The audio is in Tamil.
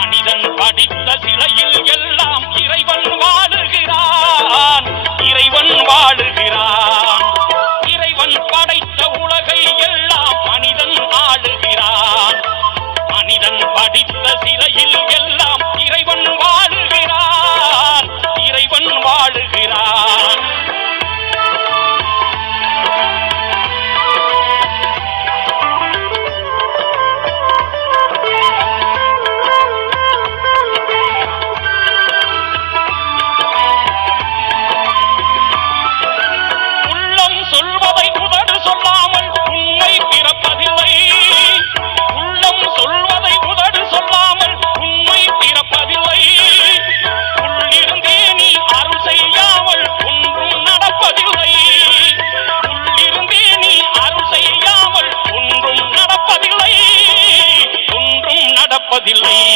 மனிதன் படித்த சிலையில் மதிலை